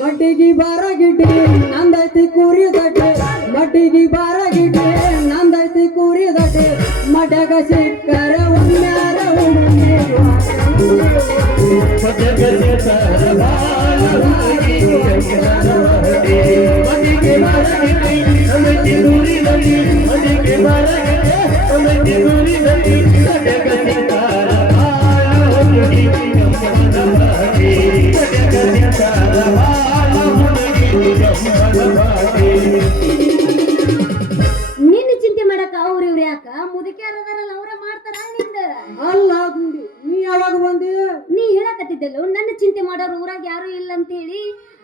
ಮಡ್ಡಿಗೆ ಬಾರಗಿಡ್ಡಿ ನಂದೈತಿ ಕೂರಿ ದಡ್ಡಿ ಮಡ್ಡಿಗೆ ಬಾರಗಿಡ್ಡಿ ನಂದೈತಿ ಕೂರಿ ದಡ್ಡಿ ಮಡ್ಯಾಗ ಸಿಕ್ಕರ ಒಮ್ಮ್ಯಾರ ನಿನ್ನ ಚಿಂತೆ ಮಾಡಕ ಅವ್ರ ಇವ್ರ ಯಾಕ ಮುದುಕ್ಯಾರ ಅದಾರಲ್ಲ ಅವ್ರ ಮಾಡ್ತಾರ ನಿಂದ ಅಲ್ಲ ನೀ ಯಾವಾಗ ಬಂದಿ ನೀ ಹೇಳಕತ್ತಿದ್ದಲ್ಲ ನನ್ನ ಚಿಂತೆ ಮಾಡೋರು ಊರಾಗ ಯಾರು ಇಲ್ಲ ಅಂತ ಹೇಳಿ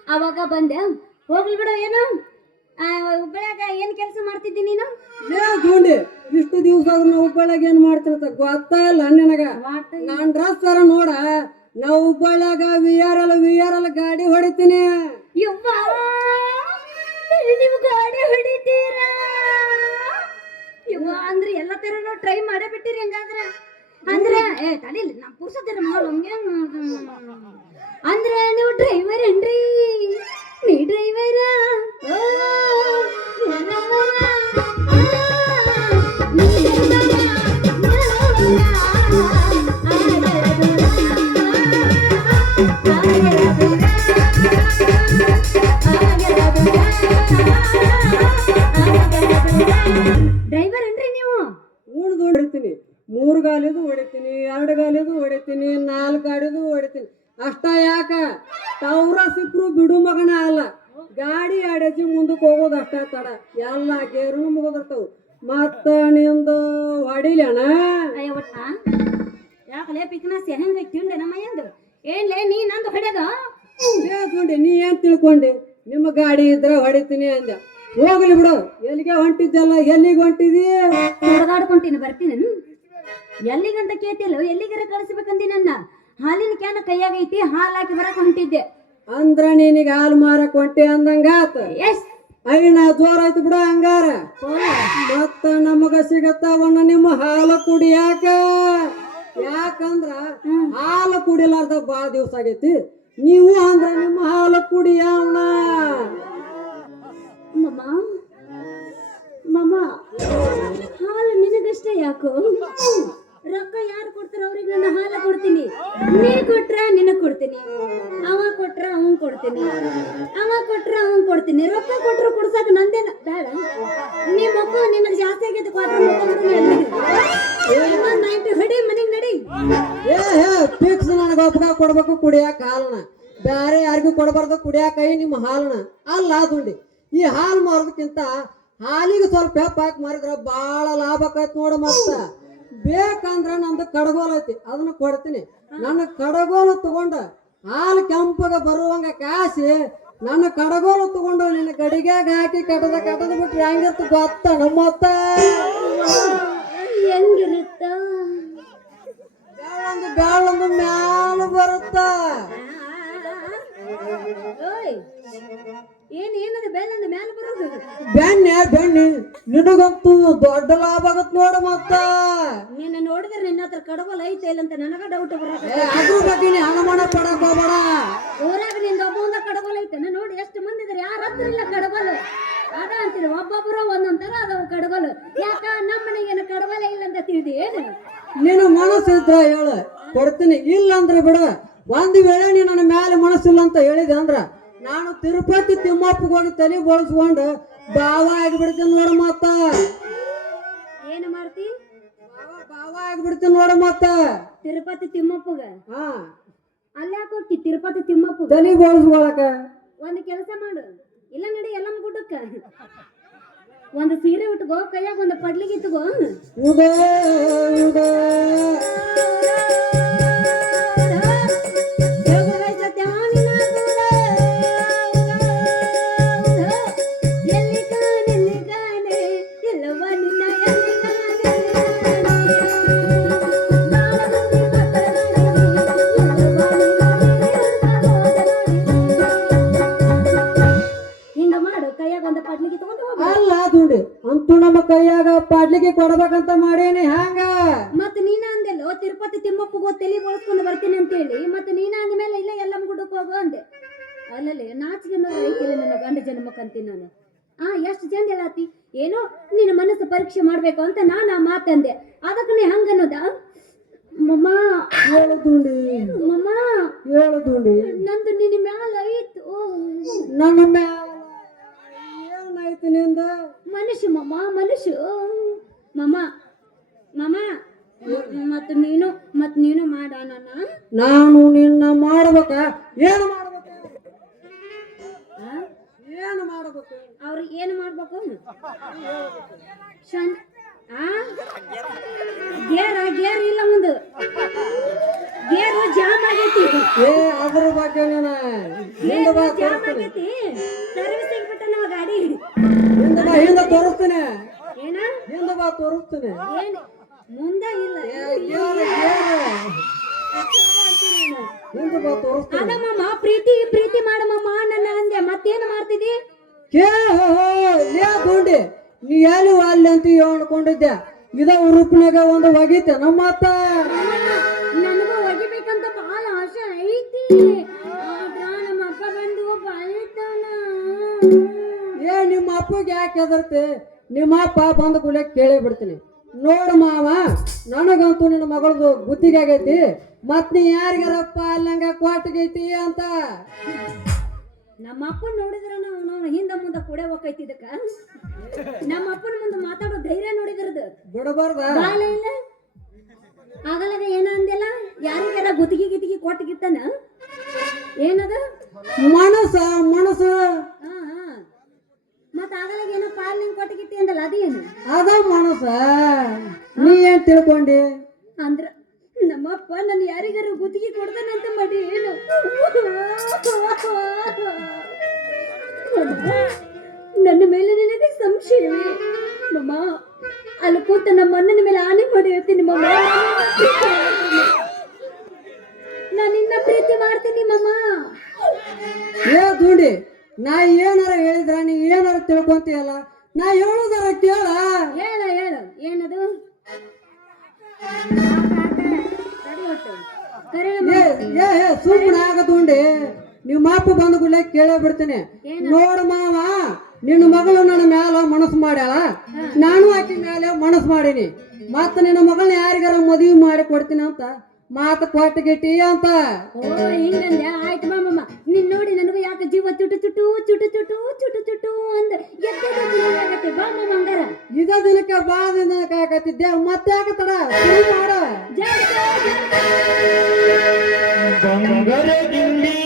ಅವಾಗ ಬಂದೆ ಹೋಗ್ಲಿ ಬಿಡು ಏನು ಹುಬ್ಬಳ್ಯಾಗ ಏನ್ ಕೆಲಸ ಮಾಡ್ತಿದ್ದಿ ನೀನು ಜೂಂಡಿ ಇಷ್ಟು ದಿವಸ ನಾವು ಹುಬ್ಬಳ್ಯಾಗ ಏನ್ ಮಾಡ್ತಿರತ್ತ ಗೊತ್ತಾ ಇಲ್ಲ ನಿನಗ ನಾನ್ ಡ್ರೆಸ್ ತರ ನೋಡ ನಾವು ಹುಬ್ಬಳ್ಯಾಗ ವಿ ಆರ್ ಎಲ್ ಗಾಡಿ ಹೊಡಿತೀನಿ ಯವ್ವಾ ನೀವು ಗಾಡಿ ಹೊಡಿತೀರಾ ಯವ್ವಾ ಅಂದ್ರೆ ಎಲ್ಲ ತರನು ಟ್ರೈ ಮಾಡೇ ಬಿಟ್ಟಿರಿ ಹಂಗಾದ್ರೆ ಅಂದ್ರೆ ತಡಿಲಿ ನಾ ಪುರುಷದಿರ ಅಂದ್ರೆ ನೀವು ಡ್ರೈವರ್ ಏನ್ರಿ ನೀ ಡ್ರೈವರ ಡ್ರೈವರ್ ಏನ್ರಿ ನೀವು ಉಣ್ದು ಹೊಡಿತೀನಿ 3 ಗಾಲಿದು ಹೊಡಿತೀನಿ 2 ಗಾಲಿದು ಹೊಡಿತೀನಿ 4 ಗಾಡಿದು ಹೊಡಿತೀನಿ ಅಷ್ಟ ಯಾಕ ತವ್ರ ಸಿಕ್ರು ಬಿಡು ಮಗನ ಅಲ್ಲ ಗಾಡಿ ಆಡಸಿ ಮುಂದಕ್ಕೆ ಹೋಗೋದು ಅಷ್ಟ ತಡ ಎಲ್ಲ ಗೇರುನು ಮುಗಿದಿರ್ತಾವ ಮತ್ತ ನಿಂದು ಹೊಡಿಲಣ ಅಯ್ಯ ಒಟ್ಟ ಯಾಕಲೇ ಪಿಕ್ನಾಸಿ ಹೆಂಗ ತಿಂಡೆ ನಮ್ಮ ಎಂದು ಏನ್ಲೇ ನೀ ನಂದು ಹೊಡೆದ ನೋಡಿ ನೀ ಏನ್ ತಿಳ್ಕೊಂಡೆ ನಿಮ್ಮ ಗಾಡಿ ಇದ್ರೆ ಹೊಡಿತೀನಿ ಅಂದೆ ಹೋಗ್ಲಿ ಬಿಡು ಎಲ್ಲಿಗೆ ಹೊಂಟಿದ್ದಲ್ಲ ಎಲ್ಲಿಗೆ ಹೊಂಟಿದಿ ಹೊಡೆದಾಡ್ಕೊಂತೀನಿ ಬರ್ತೀನಿ ಎಲ್ಲಿಗಂತ ಕೇಳ್ತಿಲ್ಲ ಎಲ್ಲಿಗಾರ ಕಳಿಸ್ಬೇಕಂದಿ ನನ್ನ ಹಾಲಿನ ಕ್ಯಾನ ಕೈಯಾಗೈತಿ ಹಾಲು ಹಾಕಿ ಬರಕ್ ಹೊಂಟಿದ್ದೆ ಅಂದ್ರ ನೀನಿಗೆ ಹಾಲು ಮಾರಕ್ ಹೊಂಟಿ ಅಂದಂಗಾತ ಎಸ್ ಅಯ್ಯಣ್ಣ ಜೋರ ಆಯ್ತು ಬಿಡ ಹಂಗಾರ ಮತ್ತ ನಮಗ ಸಿಗತ್ತವಣ್ಣ ನಿಮ್ಮ ಹಾಲು ಕುಡಿಯಾಕ ಯಾಕಂದ್ರ ಹಾಲು ಕುಡಿಲಾರ್ದ ಬಾಳ ದಿವ್ಸ ಆಗೈತಿ ನೀವು ಅಂದ್ರ ನಿಮ್ಮ ಹಾಲು ಕುಡಿಯವಣ ಮಮ್ಮ ಮಮ್ಮ ಹಾಲು ನಿನಗಷ್ಟೇ ಯಾಕೋ ರೊಕ್ಕ ಯಾರು ಕೊಡ್ತಾರ ಅವ್ರಿಗೆ ನಾನು ಹಾಲು ಕೊಡ್ತೀನಿ ನೀ ಕೊಟ್ರ ನಿನಗ್ ಕೊಡ್ತೀನಿ ಅವ ಕೊಟ್ರ ಅವನ್ ಕೊಡ್ತೀನಿ ಅವ ಕೊಟ್ರ ಅವನ್ ಕೊಡ್ತೀನಿ ರೊಕ್ಕ ಕೊಟ್ರ ಕೊಡ್ಸಾಕ ನಂದೇನ ಬೇಡ ನೀ ಮಕ್ಕಳು ನಿನಗ್ ಜಾಸ್ತಿ ಆಗೈತೆ ಕೊಟ್ರ ನೈಟ್ ಹೊಡಿ ಮನೆಗ್ ನಡಿ ಫಿಕ್ಸ್ ನನಗ ಒಬ್ಬಗ ಕೊಡ್ಬೇಕು ಕುಡಿಯಾಕ ಹಾಲನ ಬ್ಯಾರೆ ಯಾರಿಗೂ ಕೊಡಬಾರ್ದು ಕುಡಿಯಾಕ ನಿಮ್ಮ ಹಾಲನ ಅಲ್ಲ ದುಂಡಿ ಈ ಹಾಲು ಮಾರೋದಕ್ಕಿಂತ ಹಾಲಿಗೆ ಸ್ವಲ್ಪ ಹೆಪ್ಪ ಹಾಕಿ ಮಾರಿದ್ರ ಬಾಳ ಲಾಭ ಆಕೈತಿ ನೋಡ ಮತ್ತ ಬೇಕಂದ್ರ ನಮ್ದು ಕಡಗೋಲ್ ಐತಿ ಅದನ್ನ ಕೊಡ್ತೀನಿ ನನ್ನ ಕಡಗೋಲು ತಗೊಂಡ ಹಾಲು ಕೆಂಪಗ ಬರುವಂಗ ಕಾಸಿ ನನ್ನ ಕಡಗೋಲು ತಗೊಂಡು ನಿನ್ನ ಗಡಿಗ್ಯಾಗ ಹಾಕಿ ಕಟದ ಬಿಟ್ರೆ ಹೆಂಗಿರ್ತ ಗೊತ್ತ ನಮ್ಮತ್ತ ಹೆಂಗಿರುತ್ತ ಬ್ಯಾಳೊಂದು ಮ್ಯಾಲ ಬರುತ್ತ ಏನದ ಬೆಲ್ಲಂದ ಮ್ಯಾಲ ಬರೋದು ಬೆಣ್ಣೆ ನಿನಗಂತೂ ದೊಡ್ಡ ಲಾಭ ಆಗತ್ ನೋಡ ಮತ್ತ ನಿನ್ನ ನೋಡಿದ್ರೆ ನಿನ್ನ ಹತ್ರ ಕಡಗೋಲ್ ಐತೆ ಇಲ್ಲ ಅಂತ ನನಗ ಡೌಟ್ ಬರೋದು ಅದ್ರ ಬಗ್ಗೆ ನೀ ಹಣಮಾನ ಪಡಕ್ ಹೋಗ್ಬೇಡ ಊರಾಗ ನಿಂದ ಒಬ್ಬ ಕಡಗೋಲ್ ಐತೆ ನೋಡಿ ಎಷ್ಟು ಮಂದಿ ಇದಾರೆ ಯಾರ ಹತ್ರ ಇಲ್ಲ ಕಡಗೋಲು ಅದ ಅಂತೀರಿ ಒಬ್ಬೊಬ್ಬರು ಒಂದೊಂದ್ ತರ ಅದಾವ ಕಡಗೋಲು ಯಾಕ ನಮ್ಮ ಮನೆಗೇನು ಕಡಗೋಲ ಇಲ್ಲ ಅಂತ ತಿಳಿದಿ ಏನು ನೀನು ಮನಸ್ಸಿದ್ರ ಹೇಳ ಕೊಡ್ತೀನಿ ಇಲ್ಲ ಅಂದ್ರೆ ಬಿಡ ಒಂದ್ ವೇಳೆ ನೀ ನನ್ನ ಮ್ಯಾಲೆ ಮನಸ್ಸಿಲ್ಲ ಅಂತ ಹೇಳಿದೆ ಅಂದ್ರ ನಾನು ತಿರುಪತಿ ತಿಮ್ಮಪ್ಪಗೆ ಹೋಗಿ ತಲೆ ಬೋಳಿಸ್ಕೊಂಡು ಬಾವ ಆಗಿಬಿಡ್ತೀನಿ ನೋಡ ಮತ್ತ ಏನು ಮಾಡ್ತಿ ಬಾವ ಬಿಡ್ತೀನಿ ನೋಡ ಮತ್ತ ತಿರುಪತಿ ತಿಮ್ಮಪ್ಪಗ ಹಾ ಅಲ್ಲಿ ಯಾಕೆ ಹೋಗ್ತಿ ತಿರುಪತಿ ತಿಮ್ಮಪ್ಪಗ ತಲಿ ಬೋಳ್ಸ್ಕೊಳಕ ಒಂದು ಕೆಲಸ ಮಾಡು ಇಲ್ಲ ನಡಿ ಎಲ್ಲ ಗುಡ್ಡಕ್ಕ ಒಂದು ಸೀರೆ ಉಟ್ಕೋ ಕೈಯಾಗ ಒಂದು ಪಡ್ಲಿಗೆ ಇಟ್ಕೋ ಉದೋ ಉದೋ ಅಲ್ಲ ದುಂಡಿ ಅಂತೂ ನಮ್ಮ ಕೈಯಾಗ ಪಾಡ್ಲಿಗೆ ಕೊಡ್ಬೇಕಂತ ಮಾಡೇನಿ ಹ್ಯಾಂಗ ಮತ್ತೆ ನೀನ ಅಂದೆಲ್ಲೋ ತಿರುಪತಿ ತಿಮ್ಮಪ್ಪಗೋ ತಲೆ ಬಳಸ್ಕೊಂಡು ಬರ್ತೀನಿ ಅಂತ ಹೇಳಿ ಮತ್ತೆ ನೀನ ಅಂದ್ಮೇಲೆ ಇಲ್ಲ ಎಲ್ಲ ಗುಡ್ಡಕ್ಕೆ ಹೋಗು ಅಂದೆ ಅಲ್ಲಲ್ಲಿ ನಾಚಿಗೆ ಅನ್ನೋದು ಐತಿಲ್ಲ ನನ್ನ ಗಂಡ ಜನ್ಮಕ್ಕಂತೀನಿ ನಾನು ಎಷ್ಟು ಜನ ಹೇಳಾತಿ ಏನೋ ನಿನ್ನ ಮನಸ್ಸು ಪರೀಕ್ಷೆ ಮಾಡ್ಬೇಕು ಅಂತ ನಾನು ಆ ಮಾತಂದೆ ಅದಕ್ಕೆ ನೀ ಹಂಗನ್ನೋದ ಮಮ್ಮ ಹೇಳುದುಂಡಿ ಮಮ್ಮ ಹೇಳುದುಂಡಿ ನಂದು ನಿನ್ನ ಮ್ಯಾಲ ಐತು ನನ್ನ ಮ್ಯಾಲ ಏನಾಯ್ತು ನಿಂದ ಮನುಷ್ಯ ಮಮ್ಮ ಮನುಷ್ಯ ಮಮ್ಮ ಮಮ್ಮ ಮತ್ ನೀನು ಮಾಡ ನಾನು ನಿನ್ನ ಮಾಡ್ಬೇಕ ಏನು ಮಾಡ್ಬೇಕು ಏನು ಮಾಡ್ಬೇಕು ಅವ್ರಿಗೆ ಏನು ಮಾಡ್ಬೇಕು ಗೇರ್ ಇಲ್ಲ ಮುಂದೆ ಗೇರು ಜಾಮ್ ಆಗೈತಿ ಅದ್ರ ಬಗ್ಗೆ ಜಾಮ್ ಆಗೈತಿ ಸರ್ವಿಸಿಂಗ್ ಬಿಟ್ಟ ನಾವು ಗಾಡಿ ಹಿಂದ ತೋರಿಸ್ತೇನೆ ಏನ ಹಿಂದ ಬಾ ತೋರಿಸ್ತೇನೆ ಏನ್ ಮುಂದೆ ಇಲ್ಲ ಹಿಂದ ಬಾ ತೋರಿಸ್ತೇನೆ ಅದಮ್ಮಮ್ಮ ಪ್ರೀತಿ ಮಾಡಮ್ಮಮ್ಮ ನನ್ನ ಅಂದೆ ಮತ್ತೇನು ಮಾಡ್ತಿದಿ ದುಂಡಿ ನೀ ಎಲ್ಲಿ ಅಲ್ಲಿ ಅಂತ ಹೇಳ್ಕೊಂಡಿದ್ದೆ ಇದ ಉರುಪಿನಾಗ ಒಂದು ಒಗಿತೆ ನಮ್ಮ ಮಾತ ನನಗೂ ಒಗಿಬೇಕಂತ ಬಹಳ ಆಸೆ ಐತಿ ನಮ್ಮ ಅಪ್ಪ ಬಂದು ಬೈತಾನ ನಿಮ್ಮ ಅಪ್ಪಗೆ ಯಾಕೆ ಹೆದರ್ತೆ ನಿಮ್ಮ ಅಪ್ಪ ಬಂದ ಕೂಡಲೇ ಕೇಳಿ ಬಿಡ್ತೀನಿ ನೋಡು ಮಾವ ನನಗಂತೂ ನಿನ್ನ ಮಗಳದು ಬುದ್ಧಿಗೆ ಆಗೈತಿ ಮತ್ ನೀ ಯಾರಿಗಾರಪ್ಪ ಅಲ್ಲಂಗ ಕ್ವಾಟ್ಗೈತಿ ಅಂತ ನಮ್ಮ ಅಪ್ಪನ ನೋಡಿದ್ರ ನಾವು ಹಿಂದ ಮುಂದೆ ಕೂಡೆ ಹೋಗೈತಿ ಇದಕ್ಕ ನಮ್ಮ ಅಪ್ಪನ ಮುಂದೆ ಮಾತಾಡೋ ಧೈರ್ಯ ನೋಡಿದ್ರದು ಬಿಡಬಾರ್ದ ಬಾಲ ಇಲ್ಲ ಆಗಲಾಗ ಏನ ಅಂದೆಲ್ಲ ಯಾರಿಗಾರ ಗುತ್ತಿಗೆ ಕೊಟ್ಟಿಗಿತ್ತಾನ ಏನದ ಮನಸ್ಸು ಮತ್ತ ಆಗಲಾಗ ಏನೋ ಪಾಲ್ ನಿಂಗೆ ಕೊಟ್ಟಿಗಿತ್ತಿ ಅಂದಲ್ಲ ಅದೇನು ಅದ ಮನಸ್ಸ ನೀ ಏನ್ ತಿಳ್ಕೊಂಡಿ ಅಂದ್ರ ನಮ್ಮಪ್ಪ ನನ್ನ ಯಾರಿಗಾರ ಗುತ್ತಿಗೆ ಕೊಡ್ತಾನಂತ ಮಾಡಿ ಏನು ನನ್ನ ಮೇಲೆ ನಿನಗೆ ಸಂಶಯವೇ ಮಮ್ಮ ಅಲ್ಲಿ ಕೂತ ನಮ್ಮ ಅಣ್ಣನ ಮೇಲೆ ಆನೆ ಮಾಡಿ ಹೇಳ್ತೀನಿ ಮಮ್ಮ ನಾನು ನಿನ್ನ ಪ್ರೀತಿ ಮಾಡ್ತೀನಿ ಮಮ್ಮ ದುಂಡಿ ನಾ ಏನಾರ ಹೇಳಿದ್ರ ನೀ ಏನಾರ ತಿಳ್ಕೊಂತೀಯಲ್ಲ ನಾ ಹೇಳುದಾರ ಕೇಳ ಹೇಳು ಏನದು ಸುಮ್ಮನೆ ಆಗದುಂಡಿ ನಿಮ್ಮ ಅಪ್ಪ ಬಂದ ಕೂಡಲೇ ಕೇಳೇ ಬಿಡ್ತೀನಿ ನೋಡ ಮಾವ ನಿನ್ನ ಮಗಳು ನನ್ನ ಮ್ಯಾಲ ಮನಸ್ಸು ಮಾಡ್ಯಾಳ ನಾನು ಆಕಿ ಮ್ಯಾಲೆ ಮನಸ್ಸು ಮಾಡೀನಿ ಮತ್ತ ನಿನ್ನ ಮಗಳನ್ನ ಯಾರಿಗಾರ ಮದುವೆ ಮಾಡಿ ಕೊಡ್ತೀನಿ ಅಂತ ಮಾತು ಕೊಟ್ಟಿಗಿಟ್ಟಿ ಅಂತ ಹಿಂಗಂದೆ ಆಯ್ತು ಮಾಮಮ್ಮ ನೀನ್ ನೋಡಿ ನನಗೂ ಯಾಕೆ ಜೀವ ಚುಟು ಅಂದ ಆಗತ್ತೆ ಬಾ ಮಾಮ ಹಂಗಾರ ಇದ ದಿನಕ್ಕೆ ಬಾಳ ದಿನಕ್ಕೆ ಆಗತ್ತಿದ್ದೆ ಮತ್ತೆ ಯಾಕೆ ತಡ ಮಾಡ ಬಂಗರ ಗಿಂಡಿ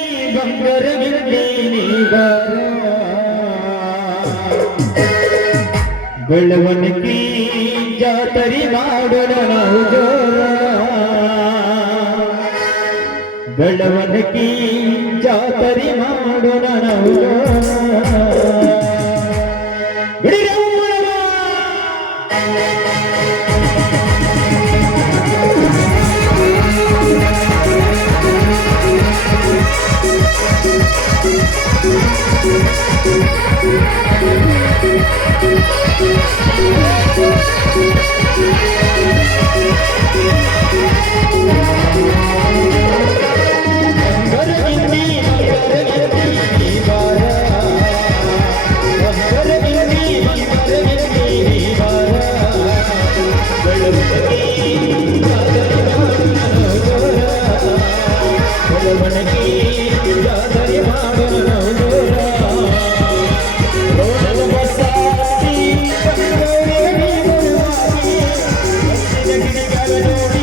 ಬೆಳವಣಿಗೆ ಜಾತರಿ ಮಾಡೋಣ ನಾವು ಜೋರ ಬೆಳವಣಿಗೆ ಜಾತರಿ ಮಾಡೋಣ ನಾವು ನೋಡಿ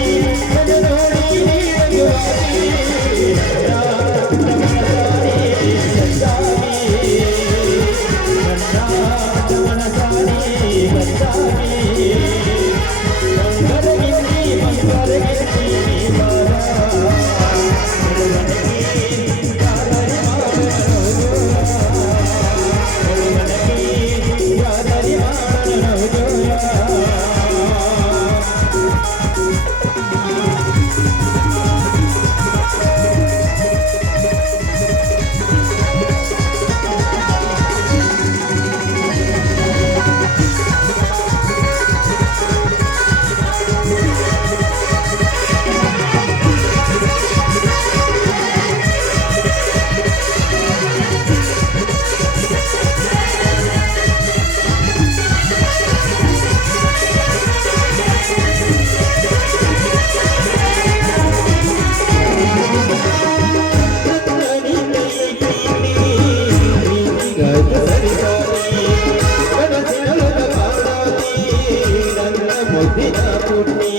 ಮುದ್ದಿನ ಪುಟ್ಟಿ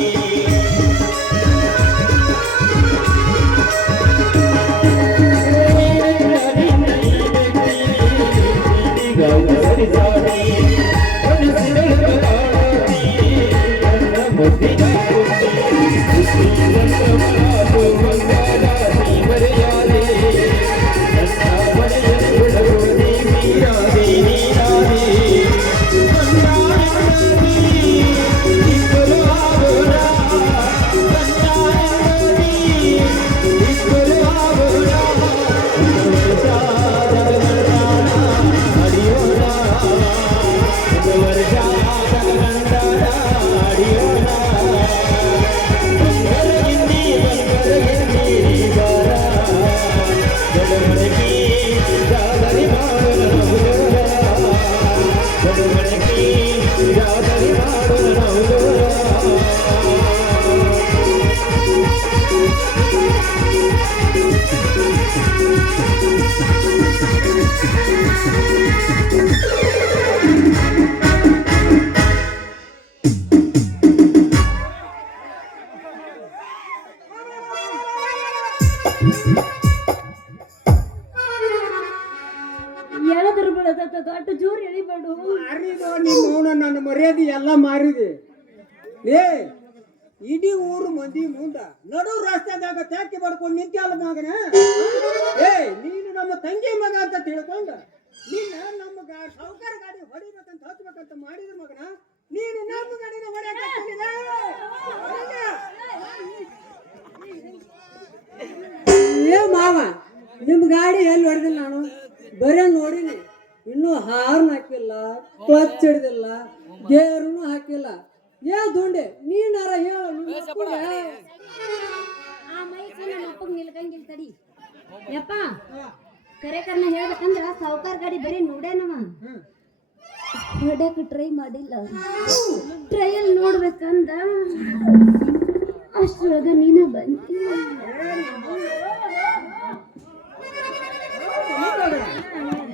ಎಳದ್ರ ಬಿಡದ ದೊಡ್ಡ ಜೋರ್ ಎಳಿಬೇಡು. ಮಾರಿದ ನೀನು ನನ್ನ ಮರ್ಯಾದೆ ಎಲ್ಲ ಮಾರಿದೆ. ಏ ಇಡೀ ಊರು ಮಂದಿ ಮುಂದ ನಡು ರಸ್ತೆದಾಗ ತ್ಯಾಕಿ ಬಡ್ಕೊಂಡು ನಿಂತ್ಯಾಲ ಮಗನ. ಏ ನೀನು ನಮ್ಮ ತಂಗಿ ಮಗ ಅಂತ ತಿಳ್ಕೊಂಡ ನಿನ್ನ ನಮ್ಮ ಸಾವುಕಾರ ಗಾಡಿ ಹೊಡಿಬೇಕಂತ ಹತ್ಬೇಕಂತ ಮಾಡಿದ್ರ ಮಗನ. ನೀನು ನಮ್ಮ ಗಾಡಿನ ಹೊಡ್ಯಾಕ ಏ ಮಾವ, ನಿಮ್ ಗಾಡಿ ಎಲ್ಲಿ ಹೊಡೆದಿಲ್ಲ ನಾನು ಬರೇ ನೋಡಿನಿ. ಇನ್ನೂ ಹಾರ್ನ್ ಹಾಕಿಲ್ಲ, ಕ್ಲಚ್ ಹಿಡ್ದಿಲ್ಲ, ಗೇರ್ನು ಹಾಕಿಲ್ಲ. ಏ ದುಂಡೆ ನೀನಾರ ಹೇಳು. ಆ ಮೈಕ್ ನಮ್ಮ ಅಪ್ಪಗ್ ನಿಲ್ಕಂಗಿಲ್ ತಡಿ. ಯಪ್ಪ ಕರೆ ಕರ್ನ ಹೇಳ್ಬೇಕಂದ್ರ ಸಾವುಕಾರ ಗಾಡಿ ಬರೀ ನೋಡೇನವ, ಹೊಡ್ಯಾಕ ಟ್ರೈ ಮಾಡಿಲ್ಲ. ಟ್ರಯಲ್ ನೋಡ್ಬೇಕಂದ ಅಷ್ಟ್ರೊಳಗ ನೀನ ಬಂದಿ.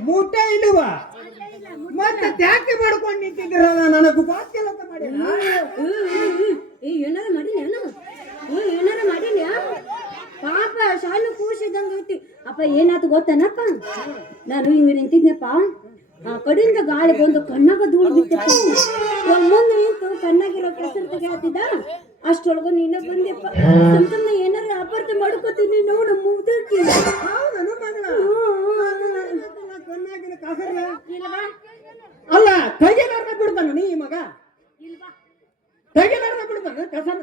ಮೂಟೆ ಇಡುವ ಮತ್ತೆ ತ್ಯಾಕಿ ಮಾಡ್ಕೊಂಡು ನಿಂತಿದ್ರಲ್ಲ, ನನಗೂ ಗೊತ್ತಿಲ್ಲ ಅಂತ ಮಾಡಿ. ಏನಾರ ಮಾಡಿಲ್ಲ ಏನಾರ ಮಾಡಿಲ್ಲ. ಪಾಪ ಶಾಲು ಕೂಸಿದಂಗ ಐತಿ. ಅಪ್ಪ ಏನಾಯ್ತು ಗೊತ್ತನಪ್ಪ, ನಾನು ಹಿಂಗ ನಿಂತಿದ್ನಪ್ಪ, ಆ ಕಡೆಯಿಂದ ಗಾಳಿ ಬಂದು ಕಣ್ಣಾಗ ಧೂಳು ಬಿತ್ತಪ್ಪ. ಮುಂದೆ ನಿಂತು ಕಣ್ಣಾಗಿರೋ ಕೆಸರು ತೆಗೆಯತ್ತಿದ್ದ, ಅಷ್ಟೊಳಗ ನೀನ ಬಂದೆಪ್ಪ. ಸುಮ್ಮನೆ ಏನಾರ ಅಪಾರ್ಥ ಮಾಡ್ಕೋತೀನಿ ನಾವು ನಮ್ಮ ಮುಗ್ದಕ್ಕೆ. ಅಲ್ಲ ತೆಗಿಲಾರ್ದ ಬಿಡ್ತಾನ ನೀ ಮಗ, ತೆಗಿಲಾರ್ದ ಬಿಡ್ತಾನ ಕಸನ.